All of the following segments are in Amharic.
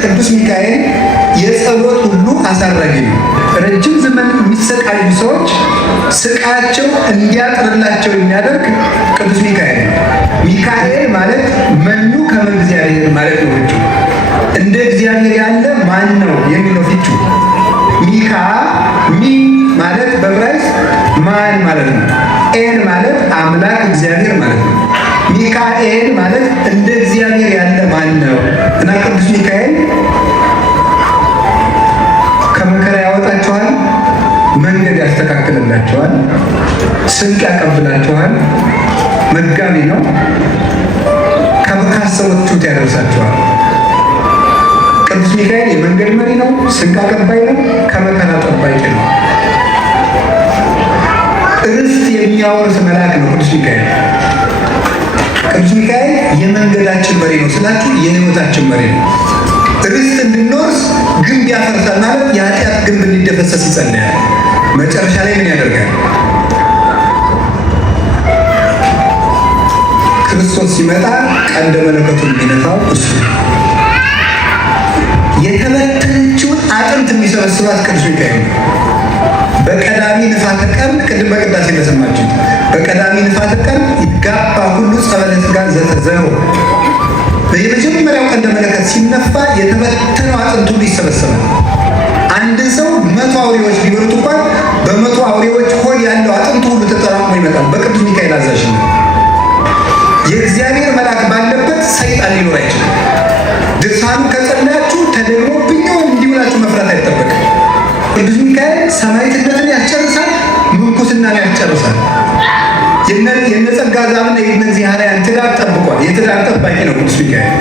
ቅዱስ ሚካኤል የጸሎት ሁሉ አሳራጊ ነው። ረጅም ዘመን የሚሰቃዩ ሰዎች ስቃያቸው እንዲያጥርላቸው የሚያደርግ ቅዱስ ሚካኤል ነው። ሚካኤል ማለት መኑ ከመ እግዚአብሔር ማለት ነው። ፍቹ እንደ እግዚአብሔር ያለ ማን ነው የሚለው ፍቹ። ሚካ ሚ ማለት በዕብራይስጥ ማን ማለት ነው። ኤል ማለት አምላክ እግዚአብሔር ማለት ነው። ሚካኤል ማለት እንደ እግዚአብሔር ያለ ማን ነው እና ቅዱስ ሚካኤል ከመከራ ያወጣቸዋል፣ መንገድ ያስተካክልላቸዋል፣ ስንቅ ያቀብላቸዋል፣ መጋቢ ነው፣ ካሰቡት ያደርሳቸዋል። ቅዱስ ሚካኤል የመንገድ መሪ ነው፣ ስንቅ አቀባይ ነው፣ ከመከራ ጠባቂ ነው። ርስት የሚያወርስ መልአክ ነው ቅዱስ ሚካኤል። ቅዱስ ሚካኤል የመንገዳችን መሪ ነው ስላችሁ የሕይወታችን መሪ ነው። ርስት እንድንወርስ ግንብ ያፈርሳል ማለት የኃጢአት ግንብ እንዲደፈሰስ ይጸልያል። መጨረሻ ላይ ምን ያደርጋል? ክርስቶስ ሲመጣ ቀንደ መለከቱን የሚነፋው እሱ። የተበተነችውን አጥንት የሚሰበስባት ቅዱስ ሚካኤል ነው። በቀዳሚ ንፋተ ቀን ቅድም በቅዳሴ እንደሰማችሁ በቀዳሚ ንፋተ ቀን ይጋባ ሁሉ ጸበለ ሥጋ ዘተዘሮ የመጀመሪያው ቀንደ መለከት ሲነፋ የተበተነው አጥንት ሁሉ ይሰበሰባል። አንድን ሰው 100 አውሬዎች ቢበሉት እንኳን በ100 አውሬዎች ሆድ ያለው አጥንት ሁሉ ተጠራቅሞ ይመጣል። በቅዱስ ሚካኤል አዛዥነት የእግዚአብሔር መልአክ ባለበት ሰይጣን ሊኖር አይችልም። ድርሳኑ ከጸለያችሁ ተደግሞብኝ እንዲውላችሁ መፍራት አይጠበቅም። ቅዱስ ሚካኤል ሰማዕትነትን ያስጨርሳል፣ ምንኩስናን ያስጨርሳል። የነጸጋ ዛብና የእግዚአብሔርን ትዳር ጠብቋል። የትዳር ጠባቂ ነው ቅዱስ ሚካኤል።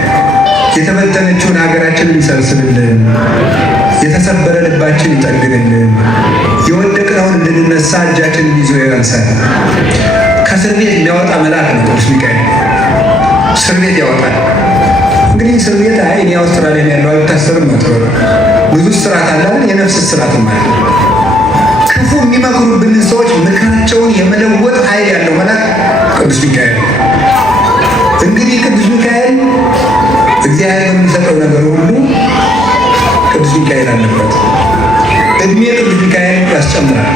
የተበተነችውን ሀገራችንን ይሰብስብልን፣ የተሰበረ ልባችን ይጠግንልን፣ የወደቅነውን እንድንነሳ እጃችንን ይዞ ያንሳል። ከእስር ቤት የሚያወጣ መልአክ ነው ቅዱስ ሚካኤል። እስር ቤት ያወጣል። እንግዲህ እስር ቤት እኔ አውስትራሊያ ያለው አልታሰርም ነው። ብዙ ስርዓት አለ፣ የነፍስ ስርዓትም አለ። ክፉ የሚመክሩብንን ሰዎች ምክራቸውን የመለወጥ ኃይል ያለው መልአክ ቅዱስ ሚካኤል ነው። እንግዲህ ቅዱስ ሚካኤል እግዚአብሔር በሚሰጠው ነገር ሁሉ ቅዱስ ሚካኤል አለበት። እድሜ ቅዱስ ሚካኤል ያስጨምራል።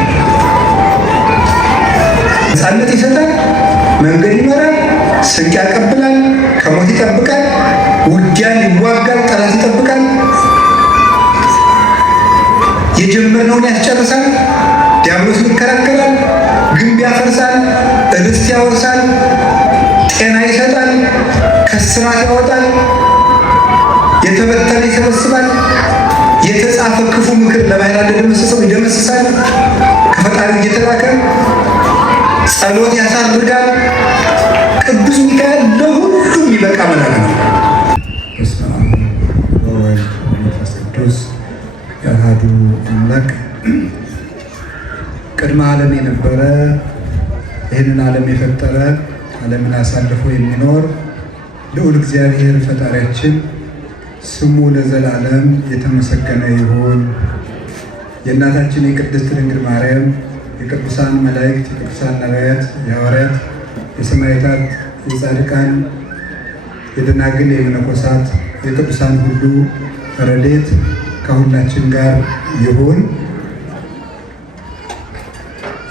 ነፃነት ይሰጣል፣ መንገድ ይመራል፣ ስንቅ ያቀብላል፣ ከሞት ይጠብቃል፣ ውጊያን ይዋጋል፣ ጠላት ይጠብቃል፣ የጀመርነውን ያስጨርሳል፣ ዲያብሎስን ይከራከራል፣ ግንብ ያፈርሳል፣ ርስት ያወርሳል፣ ጤና ይሰጣል፣ ከስራት ያወጣል፣ የተበተነ ይሰበስባል፣ የተጻፈ ክፉ ምክር ለባህር እንደደመሰሰው ይደመስሳል፣ ከፈጣሪ እየተላከ ጸሎት ያሳርጋል። ቅዱስ ሚካኤል ለሁሉም ይበቃ መልአክ ነው። በስመ አብ ወወልድ ወመንፈስ ቅዱስ አሐዱ አምላክ። ቅድመ ዓለም የነበረ ይህንን ዓለም የፈጠረ ዓለምን አሳልፎ የሚኖር ልዑል እግዚአብሔር ፈጣሪያችን ስሙ ለዘላለም የተመሰገነ ይሁን። የእናታችን የቅድስት ድንግል ማርያም የቅዱሳን መላእክት፣ የቅዱሳን ነቢያት፣ የሐዋርያት፣ የሰማዕታት፣ የጻድቃን፣ የደናግል፣ የመነኮሳት፣ የቅዱሳን ሁሉ ረድኤት ከሁላችን ጋር ይሁን።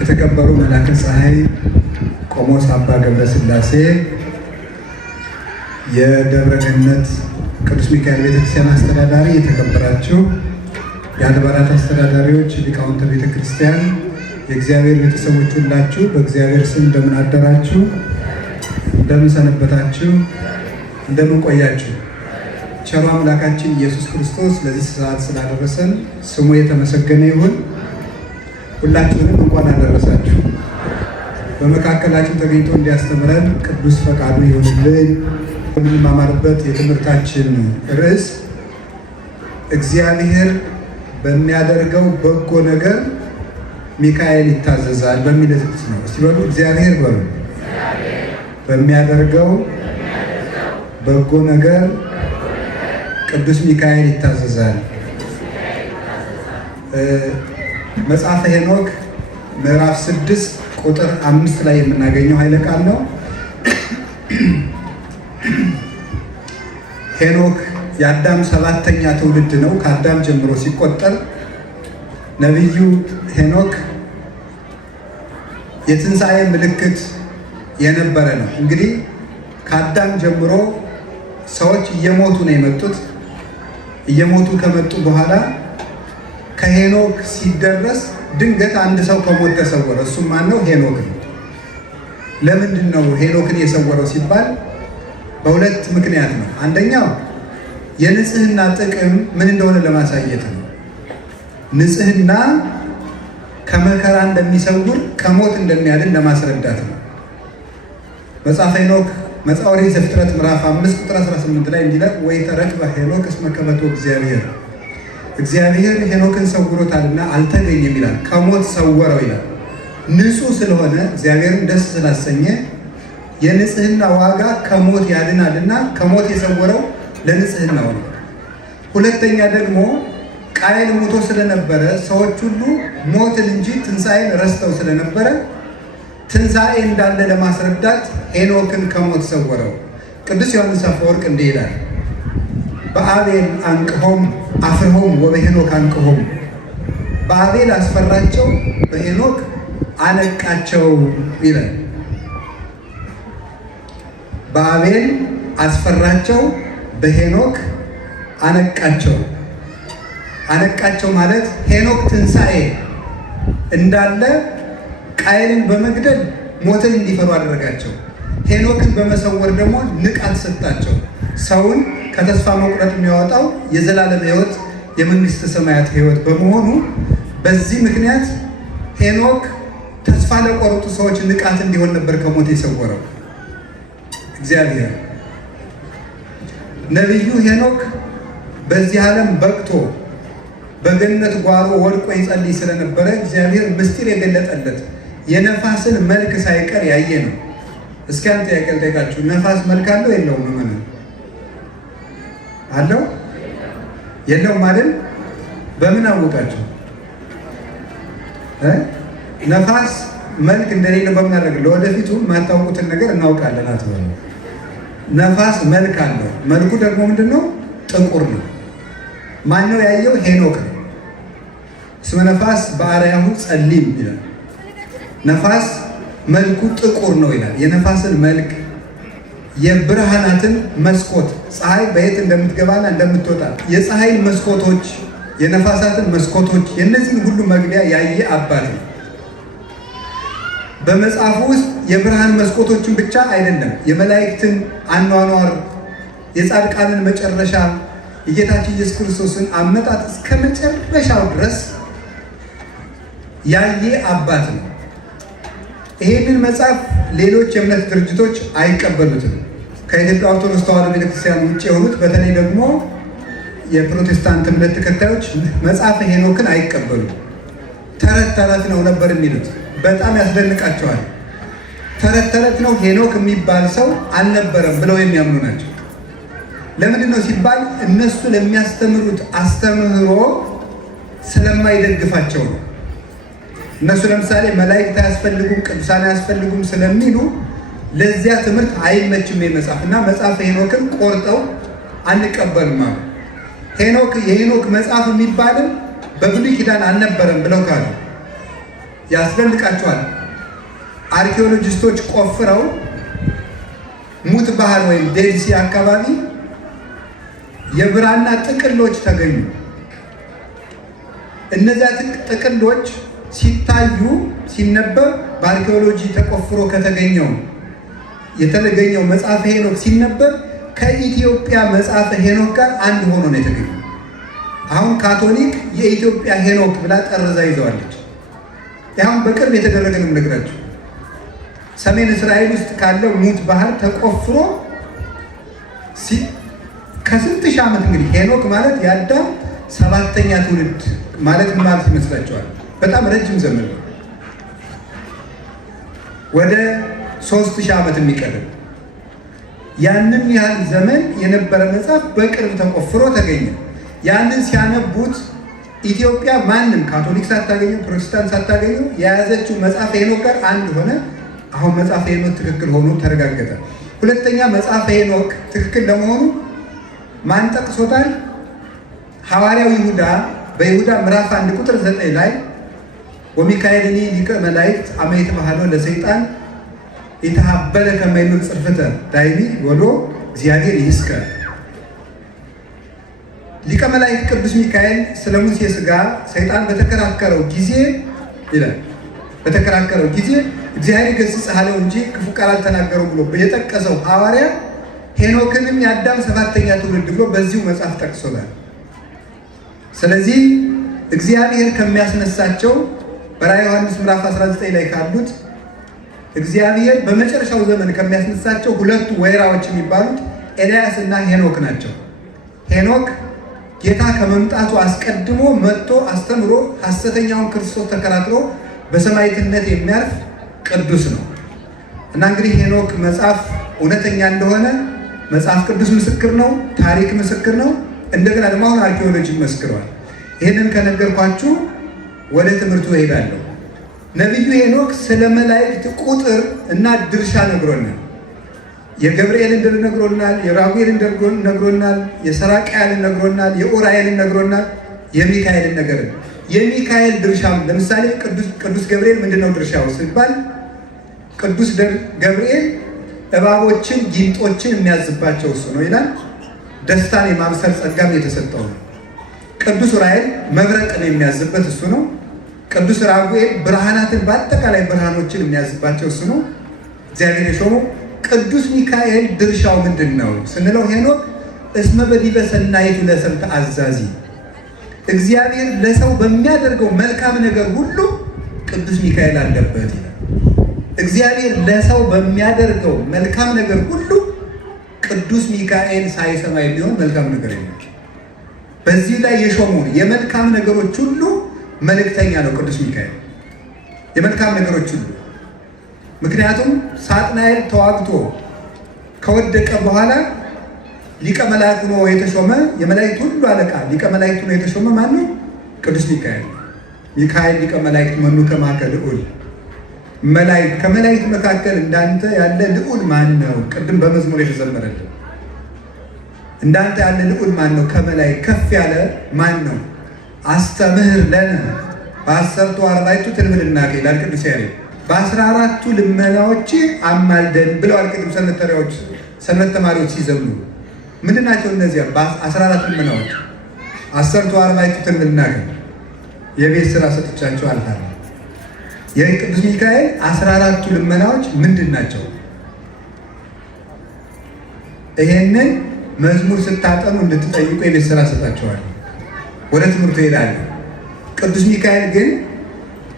የተከበሩ መላከ ፀሐይ ቆሞስ አባ ገብረ ሥላሴ የደብረ ገነት ቅዱስ ሚካኤል ቤተክርስቲያን አስተዳዳሪ፣ የተከበራችሁ የአድባራት አስተዳዳሪዎች፣ ሊቃውንተ ቤተክርስቲያን፣ የእግዚአብሔር ቤተሰቦች ሁላችሁ በእግዚአብሔር ስም እንደምን አደራችሁ? እንደምን ሰነበታችሁ? እንደምን ቆያችሁ? ቸሩ አምላካችን ኢየሱስ ክርስቶስ ለዚህ ሰዓት ስላደረሰን ስሙ የተመሰገነ ይሁን። ሁላችሁንም እንኳን አደረሳችሁ። በመካከላችን ተገኝቶ እንዲያስተምረን ቅዱስ ፈቃዱ ይሁንልን። የምንማማርበት የትምህርታችን ርዕስ እግዚአብሔር በሚያደርገው በጎ ነገር ሚካኤል ይታዘዛል በሚል ርዕስ ነው። እስቲ በሉ እግዚአብሔር በሉ በሚያደርገው በጎ ነገር ቅዱስ ሚካኤል ይታዘዛል። መጽሐፈ ሄኖክ ምዕራፍ 6 ቁጥር 5 ላይ የምናገኘው ኃይለ ቃል ነው። ሄኖክ የአዳም ሰባተኛ ትውልድ ነው። ከአዳም ጀምሮ ሲቆጠር ነቢዩ ሄኖክ የትንሣኤ ምልክት የነበረ ነው። እንግዲህ ከአዳም ጀምሮ ሰዎች እየሞቱ ነው የመጡት። እየሞቱ ከመጡ በኋላ ከሄኖክ ሲደረስ ድንገት አንድ ሰው ከሞት ተሰወረ። እሱም ማነው? ሄኖክ ነው። ለምንድን ነው ሄኖክን የሰወረው ሲባል በሁለት ምክንያት ነው። አንደኛው የንጽህና ጥቅም ምን እንደሆነ ለማሳየት ነው። ንጽህና ከመከራ እንደሚሰውር ከሞት እንደሚያድን ለማስረዳት ነው። መጽሐፈ ሄኖክ መጽሐፈ ዘፍጥረት ምዕራፍ 5 ቁጥር 18 ላይ እንዲላል ወይ ተረክበ ሄኖክ እስመ ከበቶ እግዚአብሔር ሄኖክን ሰውሮታልና አልተገኘም ይላል። ከሞት ሰወረው ይላል። ንጹህ ስለሆነ እግዚአብሔርን ደስ ስላሰኘ የንጽህና ዋጋ ከሞት ያድናልና ከሞት የሰወረው ለንጽህናው ነው። ሁለተኛ ደግሞ ቃየል ሞቶ ስለነበረ ሰዎች ሁሉ ሞትን እንጂ ትንሣኤን ረስተው ስለነበረ ትንሣኤ እንዳለ ለማስረዳት ሄኖክን ከሞት ሰወረው። ቅዱስ ዮሐንስ አፈወርቅ እንዲህ ይላል፣ በአቤል አንቅሆም አፍርሆም ወበሄኖክ አንቅሆም፣ በአቤል አስፈራቸው በሄኖክ አነቃቸው ይላል። በአቤል አስፈራቸው በሄኖክ አነቃቸው። አነቃቸው ማለት ሄኖክ ትንሣኤ እንዳለ ቃየልን በመግደል ሞትን እንዲፈሩ አደረጋቸው። ሄኖክን በመሰወር ደግሞ ንቃት ሰጣቸው። ሰውን ከተስፋ መቁረጥ የሚያወጣው የዘላለም ሕይወት የመንግሥተ ሰማያት ሕይወት በመሆኑ በዚህ ምክንያት ሄኖክ ተስፋ ለቆረጡ ሰዎች ንቃት እንዲሆን ነበር ከሞት የሰወረው እግዚአብሔር። ነቢዩ ሄኖክ በዚህ ዓለም በቅቶ በገነት ጓሮ ወድቆ ይጸልይ ስለነበረ እግዚአብሔር ምስጢር የገለጠለት የነፋስን መልክ ሳይቀር ያየ ነው። እስኪ አንተ ያቀልጠቃችሁ ነፋስ መልክ አለው የለውም? ምን አለው? የለውም አይደል? በምን አወቃችሁ? ነፋስ መልክ እንደሌለው በምን አደረገ? ለወደፊቱ የማታውቁትን ነገር እናውቃለን አትበሉ። ነፋስ መልክ አለው። መልኩ ደግሞ ምንድነው? ጥቁር ነው። ማነው ያየው? ሄኖክ ነው። እስመ ነፋስ በአርያሁ ጸሊም ይላል። ነፋስ መልኩ ጥቁር ነው ይላል። የነፋስን መልክ የብርሃናትን መስኮት ፀሐይ በየት እንደምትገባና እንደምትወጣ የፀሐይን መስኮቶች፣ የነፋሳትን መስኮቶች፣ የእነዚህን ሁሉ መግቢያ ያየ አባት ነው። በመጽሐፉ ውስጥ የብርሃን መስኮቶችን ብቻ አይደለም፣ የመላእክትን አኗኗር፣ የጻድቃንን መጨረሻ፣ የጌታችን ኢየሱስ ክርስቶስን አመጣጥ እስከ መጨረሻው ድረስ ያየ አባት ነው። ይሄንን መጽሐፍ ሌሎች የእምነት ድርጅቶች አይቀበሉትም። ከኢትዮጵያ ኦርቶዶክስ ተዋሕዶ ቤተክርስቲያን ውጭ የሆኑት በተለይ ደግሞ የፕሮቴስታንት እምነት ተከታዮች መጽሐፈ ሄኖክን አይቀበሉም። ተረት ተረት ነው ነበር የሚሉት። በጣም ያስደንቃቸዋል። ተረት ተረት ነው፣ ሄኖክ የሚባል ሰው አልነበረም ብለው የሚያምኑ ናቸው። ለምንድን ነው ሲባል እነሱ ለሚያስተምሩት አስተምህሮ ስለማይደግፋቸው ነው። እነሱ ለምሳሌ መላእክት አያስፈልጉም፣ ቅዱሳን አያስፈልጉም ስለሚሉ ለዚያ ትምህርት አይመችም መጽሐፍ እና መጽሐፈ ሄኖክን ቆርጠው አንቀበልም አሉ። የሄኖክ መጽሐፍ የሚባልም በብሉይ ኪዳን አልነበረም ብለው ካሉ ያስደንቃቸዋል። አርኪኦሎጂስቶች ቆፍረው ሙት ባህር ወይም ዴድ ሲ አካባቢ የብራና ጥቅሎች ተገኙ። እነዚያ ጥቅሎች ሲታዩ ሲነበብ በአርኪኦሎጂ ተቆፍሮ የተገኘው መጽሐፈ ሄኖክ ሲነበብ ከኢትዮጵያ መጽሐፈ ሄኖክ ጋር አንድ ሆኖ ነው የተገኘው። አሁን ካቶሊክ የኢትዮጵያ ሄኖክ ብላ ጠርዛ ይዘዋለች። ያሁን በቅርብ የተደረገ ነው የምነግራችሁ። ሰሜን እስራኤል ውስጥ ካለው ሙት ባህር ተቆፍሮ ከስንት ሺህ ዓመት እንግዲህ ሄኖክ ማለት የአዳም ሰባተኛ ትውልድ ማለት ምን ማለት ይመስላችኋል? በጣም ረጅም ዘመን ነው። ወደ 3000 ዓመት የሚቀርብ ያንን ያህል ዘመን የነበረ መጽሐፍ በቅርብ ተቆፍሮ ተገኘ። ያንን ሲያነቡት ኢትዮጵያ ማንም ካቶሊክ ሳታገኙ ፕሮቴስታንት ሳታገኙ የያዘችው መጽሐፈ ሄኖክ ጋር አንድ ሆነ። አሁን መጽሐፈ ሄኖክ ትክክል ሆኖ ተረጋገጠ። ሁለተኛ መጽሐፈ ሄኖክ ትክክል ለመሆኑ ማን ጠቅሶታል? ሐዋርያው ይሁዳ በይሁዳ ምዕራፍ 1 ቁጥር 9 ላይ ወሚካኤልኒ ሊቀ መላእክት አመ ይትባሃሎ ለሰይጣን የተሃበለ ከመይኑር ጽርፍተ ዳይኒ ወሎ እግዚአብሔር ይስከ። ሊቀ መላእክት ቅዱስ ሚካኤል ስለ ሙሴ ሥጋ ሰይጣን በተከራከረው ጊዜ ይላል በተከራከረው ጊዜ እግዚአብሔር ይገሥጽህ አለው እንጂ ክፉ ቃል አልተናገረው ብሎ የጠቀሰው ሐዋርያ ሄኖክንም የአዳም 7ኛ ትውልድ ብሎ በዚሁ መጽሐፍ ጠቅሶታል። ስለዚህ እግዚአብሔር ከሚያስነሳቸው በራዕየ ዮሐንስ ምዕራፍ 19 ላይ ካሉት እግዚአብሔር በመጨረሻው ዘመን ከሚያስነሳቸው ሁለቱ ወይራዎች የሚባሉት ኤልያስ እና ሄኖክ ናቸው። ሄኖክ ጌታ ከመምጣቱ አስቀድሞ መጥቶ አስተምሮ ሐሰተኛውን ክርስቶስ ተከራክሮ በሰማዕትነት የሚያርፍ ቅዱስ ነው እና እንግዲህ ሄኖክ መጽሐፍ እውነተኛ እንደሆነ መጽሐፍ ቅዱስ ምስክር ነው፣ ታሪክ ምስክር ነው። እንደገና ደግሞ አሁን አርኪኦሎጂ መስክሯል። ይህንን ከነገርኳችሁ ወደ ትምህርቱ እሄዳለሁ። ነቢዩ ሄኖክ ስለ መላእክት ቁጥር እና ድርሻ ነግሮናል። የገብርኤልን ድር ነግሮናል፣ የራጉኤልን ነግሮናል፣ የሰራቅያልን ነግሮናል፣ የኡራኤልን ነግሮናል፣ የሚካኤልን ነገር የሚካኤል ድርሻም ለምሳሌ ቅዱስ ገብርኤል ምንድነው ድርሻው ሲባል ቅዱስ ገብርኤል እባቦችን ጊንጦችን የሚያዝባቸው እሱ ነው ይላል። ደስታን የማብሰር ጸጋም የተሰጠው ነው። ቅዱስ ኡራኤል መብረቅን የሚያዝበት እሱ ነው። ቅዱስ ራጉኤል ብርሃናትን በአጠቃላይ ብርሃኖችን የሚያዝባቸው እሱ ነው፣ እግዚአብሔር የሾመው። ቅዱስ ሚካኤል ድርሻው ምንድን ነው ስንለው ሄኖክ እስመ በዲበ ሰናይቱ ለሰብእ ተአዛዚ፣ እግዚአብሔር ለሰው በሚያደርገው መልካም ነገር ሁሉ ቅዱስ ሚካኤል አለበት ይላል። እግዚአብሔር ለሰው በሚያደርገው መልካም ነገር ሁሉ ቅዱስ ሚካኤል ሳይሰማ የሚሆን መልካም ነገር የለም። በዚህ ላይ የሾመው የመልካም ነገሮች ሁሉ መልእክተኛ ነው ቅዱስ ሚካኤል፣ የመልካም ነገሮች ሁሉ። ምክንያቱም ሳጥናኤል ተዋግቶ ከወደቀ በኋላ ሊቀ መላእክት ሆኖ የተሾመ የመላእክት ሁሉ አለቃ ሊቀ መላእክት ሆኖ የተሾመ ማን ነው? ቅዱስ ሚካኤል። ሚካኤል ሊቀ መላእክት መኑ ከማከ ልዑል፣ መላእክት ከመላእክት መካከል እንዳንተ ያለ ልዑል ማን ነው? ቅድም በመዝሙር የተዘመረልን እንዳንተ ያለ ልዑል ማን ነው? ከመላእክት ከፍ ያለ ማን ነው? አስተምህር ለነ በ10ቱ አርባዕቱ ትንቢልናከ ይላል ቅዱስ ያሬድ። በ14ቱ ልመናዎች አማልደን ብለዋል ቅዱስ ሰንበት ተማሪዎች ሲዘምሩ። ምንድን ናቸው እነዚያ? በ14 ልመናዎች 10ቱ አርባዕቱ ትንቢልናከ የቤት ስራ ሰጥቻቸው አልፋለሁ። የቅዱስ ሚካኤል 14ቱ ልመናዎች ምንድን ናቸው? ይሄንን መዝሙር ስታጠኑ እንድትጠይቁ የቤት ስራ ሰጣቸዋል። ወደ ትምህርቱ ይሄዳል። ቅዱስ ሚካኤል ግን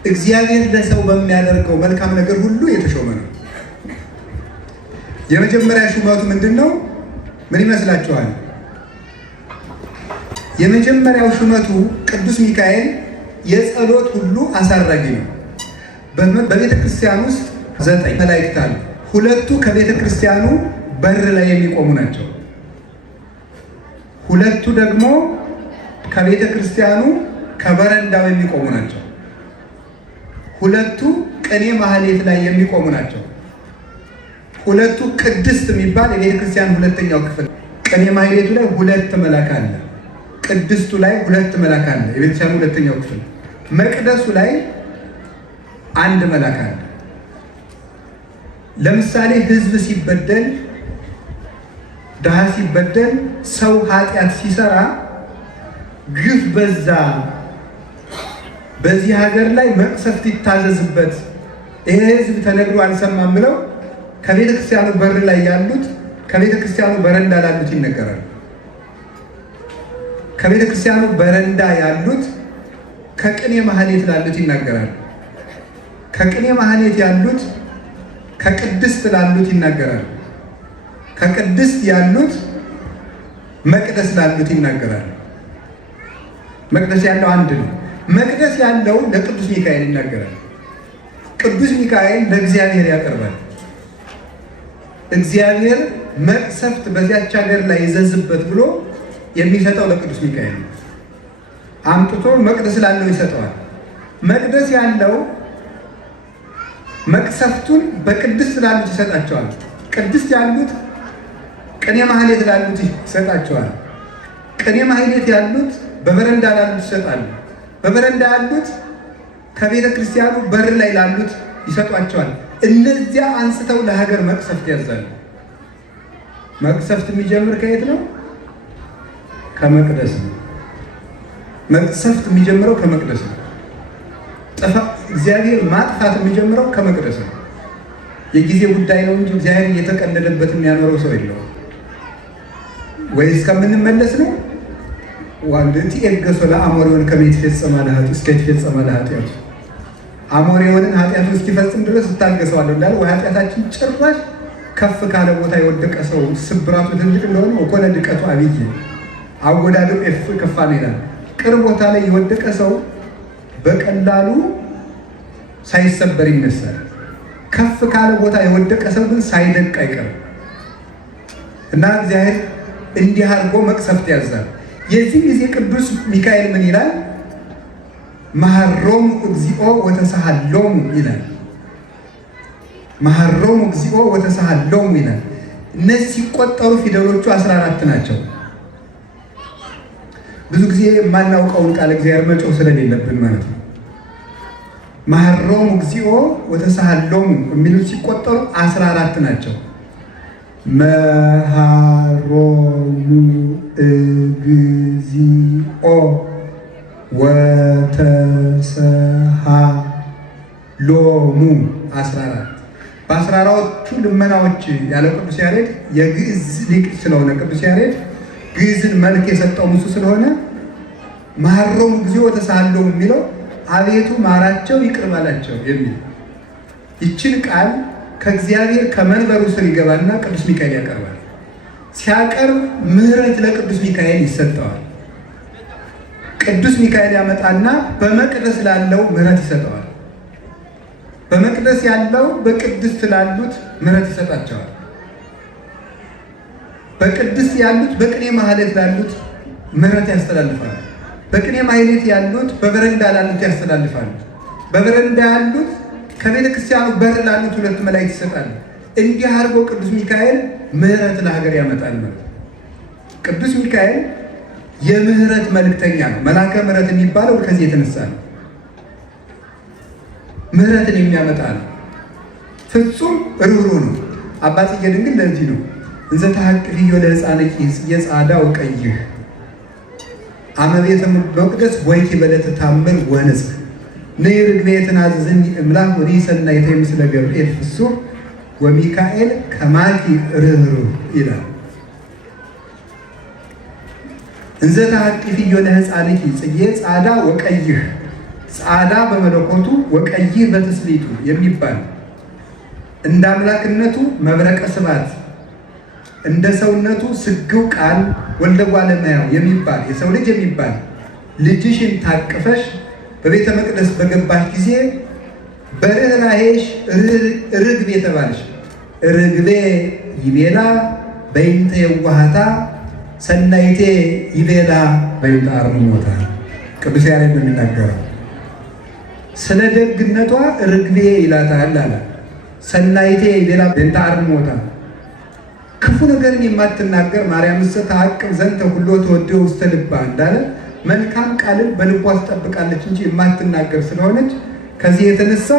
እግዚአብሔር ለሰው በሚያደርገው መልካም ነገር ሁሉ የተሾመ ነው። የመጀመሪያ ሹመቱ ምንድን ነው? ምን ይመስላችኋል? የመጀመሪያው ሹመቱ ቅዱስ ሚካኤል የጸሎት ሁሉ አሳራጊ ነው። በቤተ ክርስቲያን ውስጥ 9 መላእክት አሉ። 2ቱ ከቤተ ክርስቲያኑ በር ላይ የሚቆሙ ናቸው። 2ቱ ደግሞ ከቤተ ክርስቲያኑ ከበረንዳው የሚቆሙ ናቸው። 2ቱ ቅኔ ማህሌት ላይ የሚቆሙ ናቸው። 2ቱ ቅድስት የሚባል የቤተ ክርስቲያን 2ኛው ክፍል። ቅኔ ማህሌቱ ላይ 2 መልአክ አለ። ቅድስቱ ላይ 2 መልአክ አለ፣ የቤተ ክርስቲያኑ 2ኛው ክፍል። መቅደሱ ላይ 1 መልአክ አለ። ለምሳሌ ሕዝብ ሲበደል፣ ድሃ ሲበደል፣ ሰው ኃጢአት ሲሰራ ግፍ በዛ፣ በዚህ ሀገር ላይ መቅሰፍት ይታዘዝበት፣ ይሄ ሕዝብ ተነግሮ አልሰማም ብለው ከቤተ ክርስቲያኑ በር ላይ ያሉት ከቤተ ክርስቲያኑ በረንዳ ላሉት ይነገራል። ከቤተ ክርስቲያኑ በረንዳ ያሉት ከቅኔ ማህሌት ላሉት ይናገራል። ከቅኔ ማህሌት ያሉት ከቅድስት ላሉት ይናገራል። ከቅድስት ያሉት መቅደስ ላሉት ይናገራል። መቅደስ ያለው አንድ ነው። መቅደስ ያለው ለቅዱስ ሚካኤል ይናገራል። ቅዱስ ሚካኤል ለእግዚአብሔር ያቀርባል። እግዚአብሔር መቅሰፍት በዚያች ሀገር ላይ ይዘዝበት ብሎ የሚሰጠው ለቅዱስ ሚካኤል ነው። አምጥቶ መቅደስ ላለው ይሰጠዋል። መቅደስ ያለው መቅሰፍቱን በቅድስት ላሉት ይሰጣቸዋል። ቅድስት ያሉት ቅኔ ማህሌት ላሉት ይሰጣቸዋል። ቅኔ ማህሌት ያሉት በበረንዳ ላሉት ይሰጣሉ። በበረንዳ ያሉት ከቤተ ክርስቲያኑ በር ላይ ላሉት ይሰጧቸዋል። እነዚያ አንስተው ለሀገር መቅሰፍት ያዛሉ። መቅሰፍት የሚጀምር ከየት ነው? ከመቅደስ ነው። መቅሰፍት የሚጀምረው ከመቅደስ ነው። እግዚአብሔር ማጥፋት የሚጀምረው ከመቅደስ ነው። የጊዜ ጉዳይ ነው እንጂ እግዚአብሔር እየተቀለደበት የሚያኖረው ሰው የለውም። ወይ እስከምንመለስ ነው። ዋንድቲ ኤገሶ ለአሞሪውን ከቤት ፈጸመ ለኃጢአቱ እስከ ፈጸመ ለኃጢአቱ አሞሪውንን ኃጢአቱ እስኪፈጽም ድረስ እታገሰዋለሁ እንዳለ ኃጢአታችን ጭራሽ ከፍ ካለ ቦታ የወደቀ ሰው ስብራቱ ትልቅ እንደሆነ ወኮነ ድቀቱ አብይ አወዳደቁ ከፋ ነው ይላል። ቅርብ ቦታ ላይ የወደቀ ሰው በቀላሉ ሳይሰበር ይነሳል። ከፍ ካለ ቦታ የወደቀ ሰው ግን ሳይደቅ አይቀርም እና እግዚአብሔር እንዲህ አድርጎ መቅሰፍት ያዛል። የዚህ ጊዜ ቅዱስ ሚካኤል ምን ይላል? መሐሮሙ እግዚኦ ወተሳሃሎሙ ይላል። መሐሮሙ እግዚኦ ወተሳሃሎሙ ይላል። እነዚህ ሲቆጠሩ ፊደሎቹ 14 ናቸው። ብዙ ጊዜ የማናውቀውን ቃል እግዚአብሔር መጮህ ስለሌለብን ማለት ነው። መሐሮሙ እግዚኦ ወተሳሃሎሙ የሚሉት ሲቆጠሩ 14 ናቸው። መሐሮሙ እግዚኦ ወተሳሃሎሙ 14። በ14ቱ ልመናዎች ያለ ቅዱስ ያሬድ የግዕዝ ሊቅ ስለሆነ ቅዱስ ያሬድ ግዕዝን መልክ የሰጠው እሱ ስለሆነ መሐሮሙ እግዚኦ ወተሳሃሎሙ የሚለው አቤቱ ማራቸው ይቅር በላቸው የሚል ይችን ቃል ከእግዚአብሔር ከመንበሩ ስር ይገባና ቅዱስ ሚካኤል ያቀርባል። ሲያቀርብ ምሕረት ለቅዱስ ሚካኤል ይሰጠዋል። ቅዱስ ሚካኤል ያመጣና በመቅደስ ላለው ምሕረት ይሰጠዋል። በመቅደስ ያለው በቅድስት ላሉት ምሕረት ይሰጣቸዋል። በቅድስት ያሉት በቅኔ ማህሌት ላሉት ምሕረት ያስተላልፋሉ። በቅኔ ማህሌት ያሉት በበረንዳ ላሉት ያስተላልፋሉ። በበረንዳ ያሉት ከቤተ ክርስቲያኑ በር ላሉት 2 መላእክት ይሰጣሉ። እንዲህ አድርጎ ቅዱስ ሚካኤል ምሕረት ለሀገር ያመጣል ማለት ነው። ቅዱስ ሚካኤል የምህረት መልእክተኛ ነው። መልአከ ምሕረት የሚባለው ከዚህ የተነሳ ነው። ምህረትን የሚያመጣ ነው። ፍጹም ርኅሩህ ነው። አባ ጽጌ ድንግል ለዚህ ነው እንዘ ተሐቅፍዮ ለሕፃንኪ የጻዳ ወቀይህ አመ ቤተ መቅደስ ወይኪ በለተ ታምር ወንጽሕ ነይ ርግቤ ትናዝዝኒ እምላክ ወዲሰናይተ ምስለ ገብርኤል ፍሱሕ ወሚካኤል ከማኪ ርኅሩህ ይላል። እንዘ ተሐቅፍዮ ለሕፃንኪ ጽጌ ጻዳ ወቀይህ ጻዳ በመለኮቱ ወቀይህ በትስብእቱ የሚባል እንደ አምላክነቱ መብረቀ ስባት እንደ ሰውነቱ ስግው ቃል ወልደ እጓለ እመሕያው የሚባል የሰው ልጅ የሚባል ልጅሽን ታቅፈሽ በቤተ መቅደስ በገባሽ ጊዜ በርኅራኄሽ ርግቤ የተባልሽ ርግቤ ይቤላ በይንተ የዋሃታ ሰናይቴ ይቤላ በይንተ አርምሞታ። ቅዱስ ያሬድ ነው የሚናገረው። ስለ ደግነቷ ርግቤ ይላታል አለ። ሰናይቴ ይቤላ በይንተ አርምሞታ። ክፉ ነገርን የማትናገር ማርያም ተሐቅብ ዘንተ ሁሎ ተወደው ውስተ ልባ እንዳለ መልካም ቃልን በልቧ ትጠብቃለች እንጂ የማትናገር ስለሆነች ከዚህ የተነሳ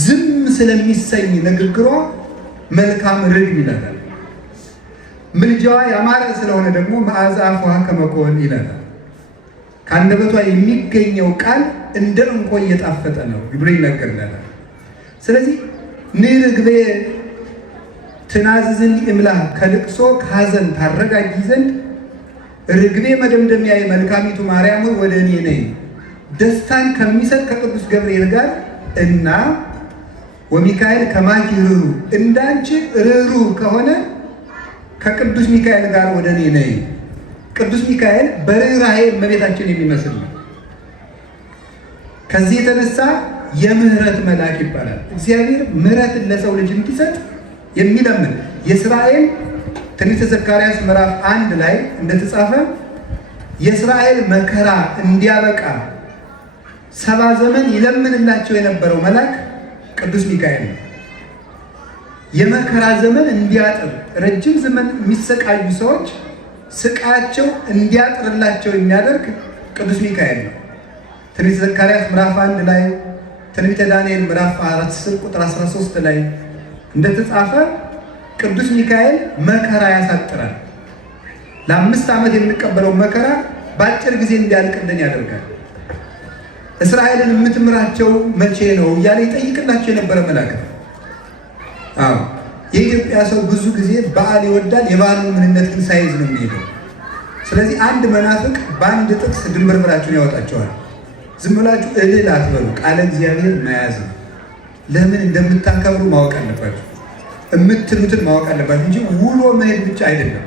ዝም ስለሚሰኝ ንግግሯ መልካም ርግብ ይላታል። ምልጃዋ ያማረ ስለሆነ ደግሞ መዓዛ አፏ ከመኮን ይላታል። ከአንደበቷ የሚገኘው ቃል እንደ እንኮ እየጣፈጠ ነው ብሎ ይነገርላታል። ስለዚህ ንርግቤ ትናዝዝኒ እምላክ ከልቅሶ ከሐዘን ታረጋጊ ዘንድ ርግቤ መደምደሚያዬ መልካሚቱ ማርያም ወደ እኔ ነይ ደስታን ከሚሰጥ ከቅዱስ ገብርኤል ጋር እና ወሚካኤል ከማኪ ርኅሩህ እንዳንቺ ርኅሩህ ከሆነ ከቅዱስ ሚካኤል ጋር ወደ እኔ ነይ። ቅዱስ ሚካኤል በርኅራኄ እመቤታችን የሚመስል ነው። ከዚህ የተነሳ የምህረት መልአክ ይባላል። እግዚአብሔር ምህረትን ለሰው ልጅ እንዲሰጥ የሚለምን የእስራኤል ትንቢተ ዘካርያስ ምዕራፍ 1 ላይ እንደተጻፈ የእስራኤል መከራ እንዲያበቃ 70 ዘመን ይለምንላቸው የነበረው መልአክ ቅዱስ ሚካኤል ነው። የመከራ ዘመን እንዲያጥር ረጅም ዘመን የሚሰቃዩ ሰዎች ስቃያቸው እንዲያጥርላቸው የሚያደርግ ቅዱስ ሚካኤል ነው። ትንቢተ ዘካርያስ ምዕራፍ 1 ላይ፣ ትንቢተ ዳንኤል ምዕራፍ 4 ቁጥር 13 ላይ እንደተጻፈ ቅዱስ ሚካኤል መከራ ያሳጥራል። ለ5 ዓመት የምንቀበለው መከራ በአጭር ጊዜ እንዲያልቅልን ያደርጋል። እስራኤልን የምትምራቸው መቼ ነው እያለ ይጠይቅላቸው የነበረ መልአክ ነው። አዎ የኢትዮጵያ ሰው ብዙ ጊዜ በዓል ይወዳል፣ የበዓሉን ምንነት ግን ሳይዝ ነው የሚሄደው። ስለዚህ አንድ መናፍቅ በአንድ ጥቅስ ድንብርብራችሁን ያወጣቸዋል። ዝም ብላችሁ እልል አትበሉ። ቃለ እግዚአብሔር መያዝ ነው። ለምን እንደምታከብሩ ማወቅ አለባችሁ። የምትሉትን ማወቅ አለባችሁ እንጂ ውሎ መሄድ ብቻ አይደለም።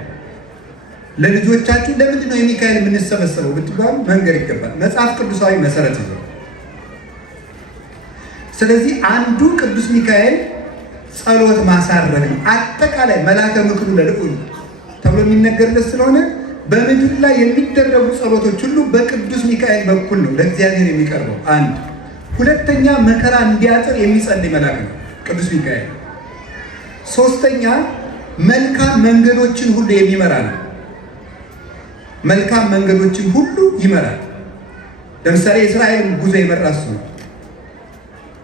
ለልጆቻችሁ ለምንድን ነው የሚካኤል የምንሰበሰበው ብትባሉ መንገር ይገባል። መጽሐፍ ቅዱሳዊ መሰረት ነው። ስለዚህ አንዱ ቅዱስ ሚካኤል ጸሎት ማሳረግ ነው። አጠቃላይ መላከ ምክሩ ለልዑል ተብሎ የሚነገርለት ስለሆነ በምድር ላይ የሚደረጉ ጸሎቶች ሁሉ በቅዱስ ሚካኤል በኩል ነው ለእግዚአብሔር የሚቀርበው። አንድ ሁለተኛ መከራ እንዲያጥር የሚጸልይ መልአክ ነው ቅዱስ ሚካኤል። ሶስተኛ መልካም መንገዶችን ሁሉ የሚመራ ነው። መልካም መንገዶችን ሁሉ ይመራል። ለምሳሌ የእስራኤልን ጉዞ የመራ እሱ ነው።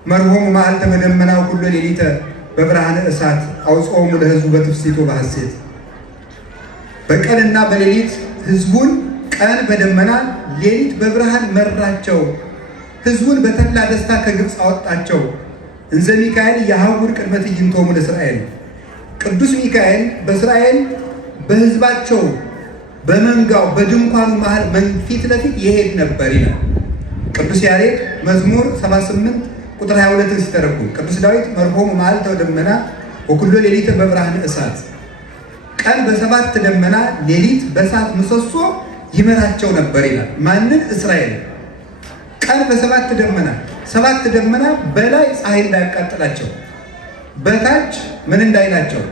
መርሆሙ መዓልተ በደመናው ኩሎ ሌሊተ በብርሃነ እሳት አውጽኦሙ ለሕዝቡ በትፍሥሕቶ በሐሴት። በቀንና በሌሊት ሕዝቡን ቀን በደመና ሌሊት በብርሃን መራቸው። ሕዝቡን በተድላ ደስታ ከግብፅ አወጣቸው። እንዘ ሚካኤል የሐውር ቅድመ ትዕይንቶሙ ለእስራኤል። ቅዱስ ሚካኤል በእስራኤል በሕዝባቸው በመንጋው በድንኳኑ መሃል ፊት ለፊት ይሄድ ነበር ይላል ቅዱስ ያሬድ መዝሙር 78 ቁጥር 22 ሲተረጉም። ቅዱስ ዳዊት መርሆሙ መዓልተ ደመና ወኩሎ ሌሊተ በብርሃነ እሳት፣ ቀን በ7 ደመና ሌሊት በእሳት ምሰሶ ይመራቸው ነበር ይላል። ማንን? እስራኤል። ቀን በ7 ደመና፣ 7 ደመና በላይ ፀሐይ እንዳያቃጥላቸው፣ በታች ምን እንዳይላቸው፣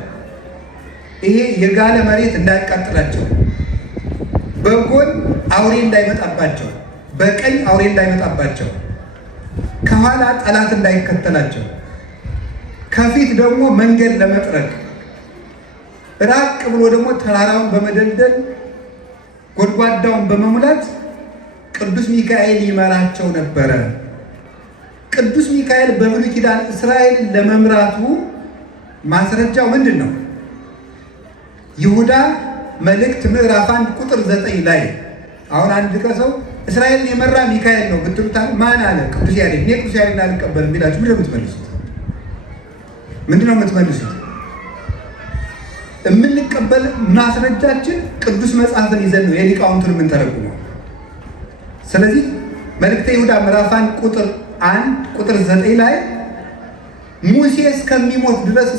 ይሄ የጋለ መሬት እንዳያቃጥላቸው፣ በጎን አውሬ እንዳይመጣባቸው፣ በቀኝ አውሬ እንዳይመጣባቸው፣ ከኋላ ጠላት እንዳይከተላቸው፣ ከፊት ደግሞ መንገድ ለመጥረግ፣ ራቅ ብሎ ደግሞ ተራራውን በመደልደል ጎድጓዳውን በመሙላት ቅዱስ ሚካኤል ይመራቸው ነበረ። ቅዱስ ሚካኤል በብሉይ ኪዳን እስራኤልን ለመምራቱ ማስረጃው ምንድን ነው? ይሁዳ መልእክት ምዕራፍ 1 ቁጥር 9 ላይ አሁን አንድ ከሰው እስራኤልን የመራ ሚካኤል ነው ብትሉታል፣ ማን አለ? ቅዱስ ያሬድ። እኔ ቅዱስ ያሬድ አልቀበልም ቢላችሁ ምንድን ነው የምትመልሱት? ምንድን ነው የምትመልሱት? የምንቀበል ማስረጃችን ቅዱስ መጽሐፍን ይዘን ነው የሊቃውንቱን የምንተረጉመው። ስለዚህ መልእክተ ይሁዳ ምዕራፍ 1 ቁጥር 1 ቁጥር 9 ላይ ሙሴ እስከሚሞት ድረስ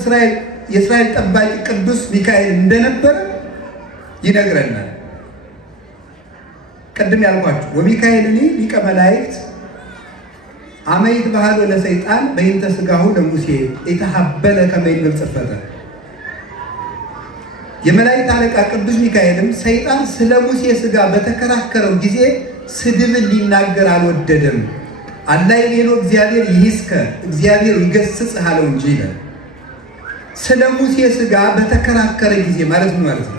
የእስራኤል ጠባቂ ቅዱስ ሚካኤል እንደነበረ ይነግረናል። ቅድም ያልኳችሁ ወሚካኤልኒ ሊቀ መላእክት አመ ይትበሃሎ ለሰይጣን በእንተ ሥጋሁ ለሙሴ የተሐበለ ከመ ይንበብ ጽርፈተ። የመላእክት አለቃ ቅዱስ ሚካኤልም ሰይጣን ስለ ሙሴ ሥጋ በተከራከረው ጊዜ ስድብን ሊናገር አልወደደም። አላይ ሌሎ እግዚአብሔር ይሂስከ እግዚአብሔር ይገስጽህ አለው እንጂ ይላል። ስለ ሙሴ ሥጋ በተከራከረ ጊዜ ማለት ነው ማለት ነው።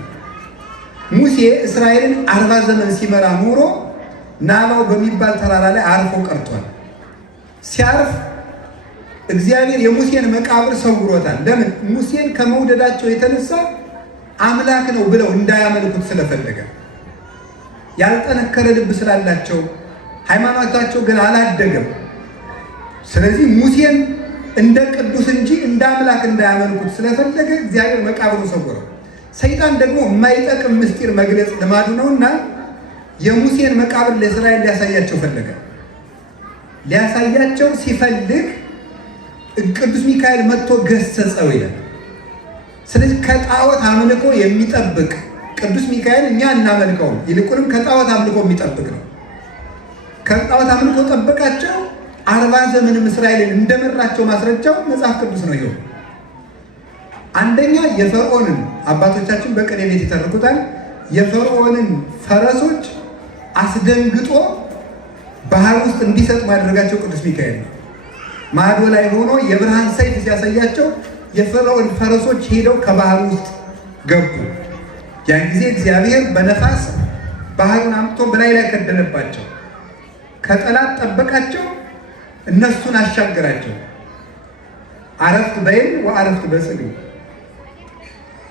ሙሴ እስራኤልን 40 ዘመን ሲመራ ኖሮ ናባው በሚባል ተራራ ላይ አርፎ ቀርቷል። ሲያርፍ እግዚአብሔር የሙሴን መቃብር ሰውሮታል። ለምን? ሙሴን ከመውደዳቸው የተነሳ አምላክ ነው ብለው እንዳያመልኩት ስለፈለገ፣ ያልጠነከረ ልብ ስላላቸው፣ ሃይማኖታቸው ግን አላደገም። ስለዚህ ሙሴን እንደ ቅዱስ እንጂ እንደ አምላክ እንዳያመልኩት ስለፈለገ እግዚአብሔር መቃብሩን ሰውረው። ሰይጣን ደግሞ የማይጠቅም ምስጢር መግለጽ ልማዱ ነውና የሙሴን መቃብር ለእስራኤል ሊያሳያቸው ፈለገ። ሊያሳያቸው ሲፈልግ ቅዱስ ሚካኤል መጥቶ ገሰጸው ይላል። ስለዚህ ከጣዖት አምልኮ የሚጠብቅ ቅዱስ ሚካኤል እኛ እናመልከውም፣ ይልቁንም ከጣዖት አምልኮ የሚጠብቅ ነው። ከጣዖት አምልኮ ጠበቃቸው። 40 ዘመንም እስራኤልን እንደመራቸው ማስረጃው መጽሐፍ ቅዱስ ነው። ይኸው አንደኛ የፈርዖንን አባቶቻችን በቅኔ ቤት ይተርኩታል። የፈርዖንን ፈረሶች አስደንግጦ ባህር ውስጥ እንዲሰጥ ማድረጋቸው ቅዱስ ሚካኤል ነው። ማዶ ላይ ሆኖ የብርሃን ሰይፍ ሲያሳያቸው የፈርዖን ፈረሶች ሄደው ከባህር ውስጥ ገቡ። ያን ጊዜ እግዚአብሔር በነፋስ ባህሩን አምጥቶ በላይ ላይ ከደነባቸው፣ ከጠላት ጠበቃቸው፣ እነሱን አሻገራቸው። አረፍት በይን ወአረፍት በጽግም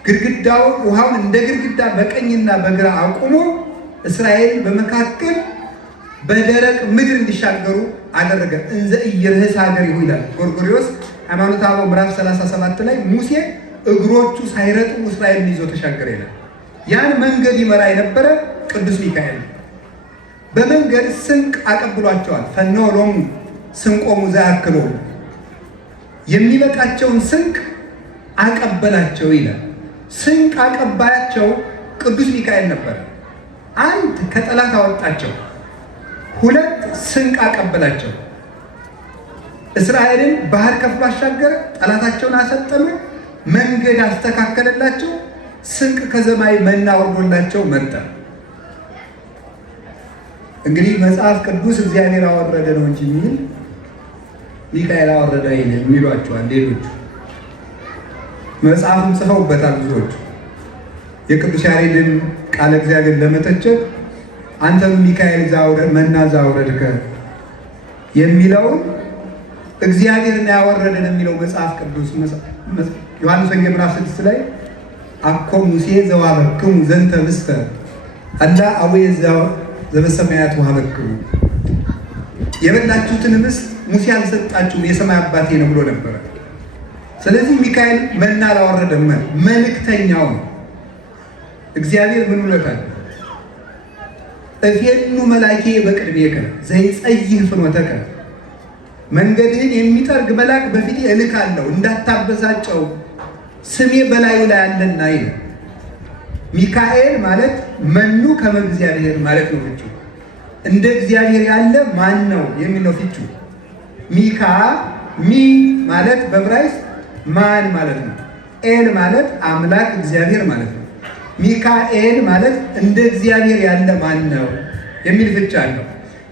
ግድግዳው ውሃውን እንደ ግድግዳ በቀኝና በግራ አቁሞ እስራኤል በመካከል በደረቅ ምድር እንዲሻገሩ አደረገ። እንዘ ኢይርህስ ሀገሪሁ ይላል ጎርጎርዮስ ሃይማኖተ አበው ምዕራፍ 37 ላይ ሙሴ እግሮቹ ሳይረጡ እስራኤልን ይዞ ተሻገረ ይላል። ያን መንገድ ይመራ የነበረ ቅዱስ ሚካኤል በመንገድ ስንቅ አቀብሏቸዋል። ፈነወ ሎሙ ስንቆሙ ዘያክሎሙ የሚበቃቸውን ስንቅ አቀበላቸው ይላል። ስንቅ አቀባያቸው ቅዱስ ሚካኤል ነበር። አንድ ከጠላት አወጣቸው፣ ሁለት ስንቅ አቀበላቸው። እስራኤልን ባህር ከፍሎ አሻገረ፣ ጠላታቸውን አሰጠመ፣ መንገድ አስተካከለላቸው፣ ስንቅ ከሰማይ መና ወርዶላቸው መጣ። እንግዲህ መጽሐፍ ቅዱስ እግዚአብሔር አወረደ ነው እንጂ የሚል ሚካኤል አወረደ የሚሏቸዋል ሌሎቹ። መጽሐፍም ጽፈውበታል ብዙዎቹ። የቅዱስ ያሬድን ቃለ እግዚአብሔር ለመተቸት አንተም ሚካኤል መና ዘአውረድከ የሚለውን እግዚአብሔርን ያወረደን የሚለው መጽሐፍ ቅዱስ ዮሐንስ ወንጌል ምዕራፍ 6 ላይ አኮ ሙሴ ዘወሀበክሙ ዘንተ ምስተ አላ አቡየ ዘበሰማያት ወሀበክሙ የበላችሁትን ምስት ሙሴ አልሰጣችሁም የሰማይ አባቴ ነው ብሎ ነበረ። ስለዚህ ሚካኤል መና አላወረደም፣ መልእክተኛው ነው። እግዚአብሔር ምን ውለታል? እፌኑ መላኬ በቅድሜከ ዘይጸይህ ፍኖተከ መንገድህን የሚጠርግ መልአክ በፊቴ እልካለሁ እንዳታበሳጨው ስሜ በላዩ ላይ አለና ይላል። ሚካኤል ማለት መኑ ከመ እግዚአብሔር ማለት ነው። ፍቹ እንደ እግዚአብሔር ያለ ማን ነው የሚል ነው ፍቹ። ሚካ ሚ ማለት በዕብራይስጥ ማን ማለት ነው። ኤል ማለት አምላክ እግዚአብሔር ማለት ነው። ሚካኤል ማለት እንደ እግዚአብሔር ያለ ማን ነው የሚል ፍቻ አለው።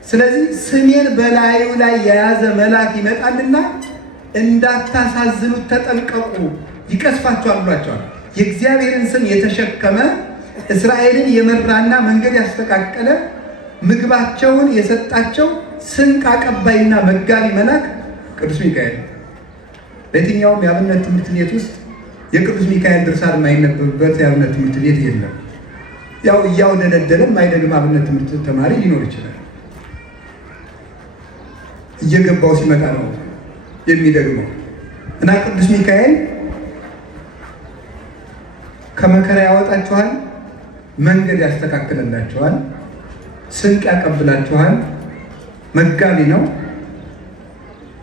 ስለዚህ ስሜን በላዩ ላይ የያዘ መልአክ ይመጣልና እንዳታሳዝኑት ተጠንቀቁ፣ ይቀስፋቸዋል ብሏቸዋል። የእግዚአብሔርን ስም የተሸከመ እስራኤልን የመራና መንገድ ያስተካከለ ምግባቸውን የሰጣቸው ስንቅ አቀባይና መጋቢ መልአክ ቅዱስ ሚካኤል። በየትኛውም የአብነት ትምህርት ቤት ውስጥ የቅዱስ ሚካኤል ድርሳን የማይነበብበት የአብነት ትምህርት ቤት የለም። ያው እያውደለደለ የማይደግም አብነት ትምህርት ተማሪ ሊኖር ይችላል። እየገባው ሲመጣ ነው የሚደግመው። እና ቅዱስ ሚካኤል ከመከራ ያወጣችኋል፣ መንገድ ያስተካክልላችኋል፣ ስንቅ ያቀብላችኋል፣ መጋቢ ነው፣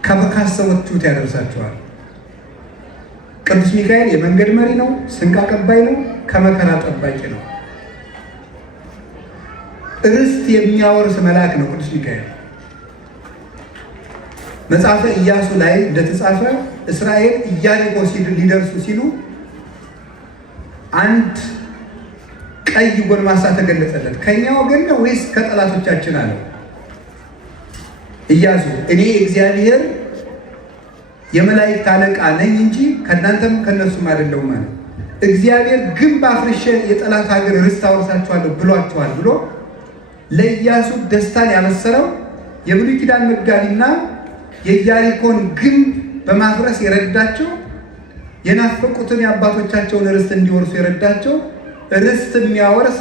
ካሰባችሁት ያደርሳችኋል። ቅዱስ ሚካኤል የመንገድ መሪ ነው፣ ስንቅ አቀባይ ነው፣ ከመከራ ጠባቂ ነው። ርስት የሚያወርስ መልአክ ነው ቅዱስ ሚካኤል። መጽሐፈ ኢያሱ ላይ እንደተጻፈ እስራኤል ኢያሪኮ ሊደርሱ ሲሉ አንድ ቀይ ጎልማሳ ተገለጸለት። ከኛ ወገን ነው ወይስ ከጠላቶቻችን አለው። ኢያሱ እኔ እግዚአብሔር የመላእክት አለቃ ነኝ እንጂ ከእናንተም ከነሱም አይደለሁም ማለት እግዚአብሔር ግንብ አፍርሼ የጠላት ሀገር ርስት አወርሳችኋለሁ ብሏቸዋል ብሎ ለኢያሱ ደስታን ያበሰረው የብሉይ ኪዳን መጋቢና የኢያሪኮን ግንብ በማፍረስ የረዳቸው የናፈቁትን የአባቶቻቸውን ርስት እንዲወርሱ የረዳቸው ርስት የሚያወርስ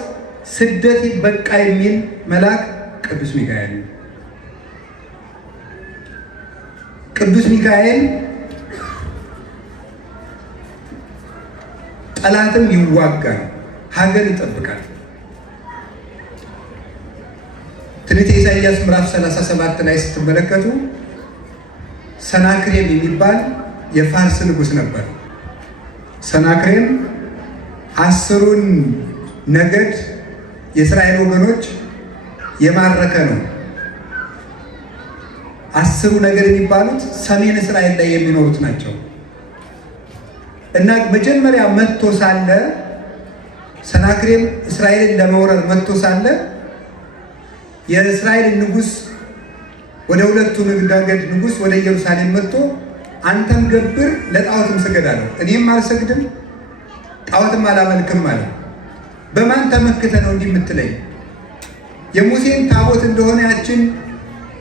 ስደት በቃ የሚል መልአክ ቅዱስ ሚካኤል ነው። ቅዱስ ሚካኤል ጠላትም ይዋጋል፣ ሀገር ይጠብቃል። ትንቢተ ኢሳይያስ ምዕራፍ 37 ላይ ስትመለከቱ ሰናክሬም የሚባል የፋርስ ንጉሥ ነበር። ሰናክሬም 10ሩን ነገድ የእስራኤል ወገኖች የማረከ ነው። 10ሩ ነገድ የሚባሉት ሰሜን እስራኤል ላይ የሚኖሩት ናቸው። እና መጀመሪያ መጥቶ ሳለ ሰናክሬም እስራኤልን ለመውረር መጥቶ ሳለ የእስራኤል ንጉሥ ወደ ሁለቱ ነገድ ንጉሥ ወደ ኢየሩሳሌም መጥቶ አንተም ገብር ለጣዖትም ስገድ አለው። እኔም አልሰግድም ጣዖትም አላመልክም አለ። በማን ተመክተ ነው እንዲህ የምትለኝ? የሙሴን ታቦት እንደሆነ ያችን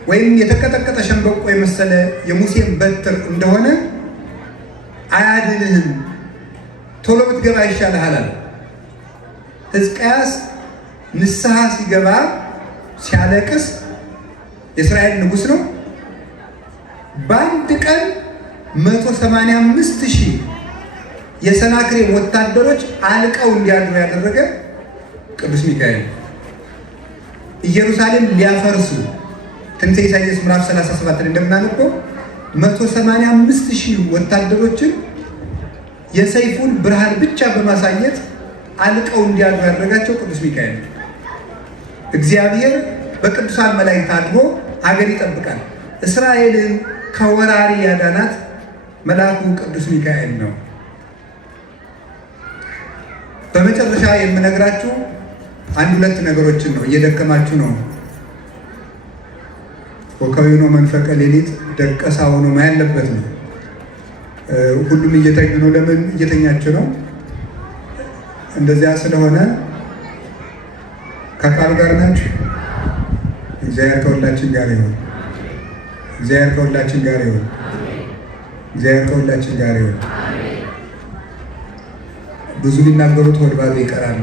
ወይም የተቀጠቀጠ ሸንበቆ የመሰለ የሙሴን በትር እንደሆነ አያድንህም፣ ቶሎ ብትገባ ይሻልሃል አለ። ሕዝቅያስ ንስሐ ሲገባ ሲያለቅስ የእስራኤል ንጉሥ ነው። በአንድ ቀን 185,000 የሰናክሬም ወታደሮች አልቀው እንዲያድሩ ያደረገ ቅዱስ ሚካኤል። ኢየሩሳሌም ሊያፈርሱ ትንቢተ ኢሳይያስ ምዕራፍ 37 ላይ እንደምናነበው 185,000 ወታደሮችን የሰይፉን ብርሃን ብቻ በማሳየት አልቀው እንዲያድሩ ያደረጋቸው ቅዱስ ሚካኤል። እግዚአብሔር በቅዱሳን መላእክት አድሮ ሀገር ይጠብቃል። እስራኤልን ከወራሪ ያዳናት መልአኩ ቅዱስ ሚካኤል ነው። በመጨረሻ የምነግራችሁ አንድ ሁለት ነገሮችን ነው። እየደከማችሁ ነው። ወከዊ ነው መንፈቀ ሌሊት ደቀሳ ሆኖ ማያለበት ነው። ሁሉም እየተኙ ነው። ለምን እየተኛችሁ ነው? እንደዚያ ስለሆነ ከቃሉ ጋር ናችሁ። እግዚአብሔር ከሁላችን ጋር ይሁን። እግዚአብሔር ከሁላችን ጋር ይሁን። እግዚአብሔር ከሁላችን ጋር ይሁን። ብዙ ሊናገሩት ሆድ ባዶ ይቀራል።